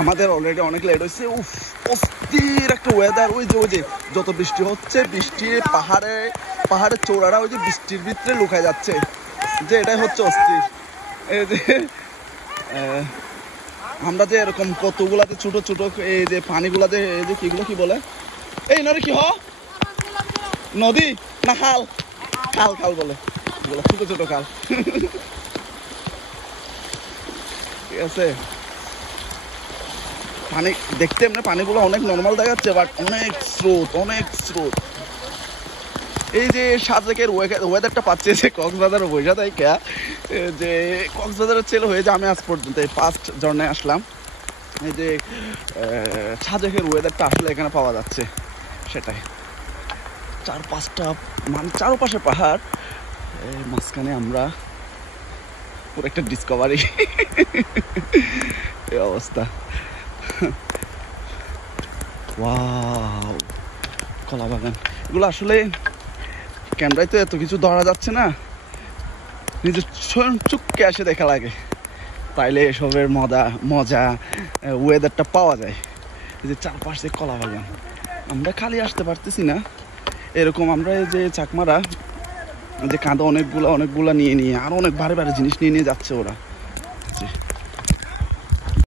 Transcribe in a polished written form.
আমাদের অলরেডি অনেক লেট হয়েছে। উফ, অস্থির একটা ওয়েদার। ওই যে যত বৃষ্টি হচ্ছে, বৃষ্টির পাহাড়ের চূড়ারা ওই যে বৃষ্টির ভিতরে লুকায় যাচ্ছে, যে এটাই হচ্ছে অস্থির। এই যে আমরা যে এরকম কতগুলাতে ছোট ছোট এই যে পানিগুলাতে এই যে কিগুলো কি বলে, এই নদী কি নদী না খাল, খাল খাল বলে, ছোট ছোট খাল। ঠিক আছে, পানি দেখতে এমনি পানিগুলো অনেক নর্মাল দেখাচ্ছে, বাট অনেক স্রোত। এই যে সাজেকের ওয়েদারটা পাচ্ছে যে কক্সবাজারের বৈশা তাই কে যে কক্সবাজারের ছেলে হয়ে যে আমি আজ পর্যন্ত এই ফার্স্ট জর্নায় আসলাম। এই যে সাজেকের ওয়েদারটা আসলে এখানে পাওয়া যাচ্ছে, সেটাই। চারপাশে পাহাড়, মাঝখানে আমরা পুরো একটা ডিসকভারি। এই অবস্থা। ওয়াও, কলা বাগান। এগুলো আসলে ক্যামেরায় তো এত কিছু ধরা যাচ্ছে না, নিজের চুপকে এসে দেখা লাগে, তাইলে এসবের মজা ওয়েদারটা পাওয়া যায়। এই যে চারপাশে কলা বাগান, আমরা খালি আসতে পারতেছি না এরকম। আমরা এই যে চাকমারা যে কাঁধে অনেকগুলা নিয়ে আর অনেক ভারী জিনিস নিয়ে যাচ্ছে ওরা।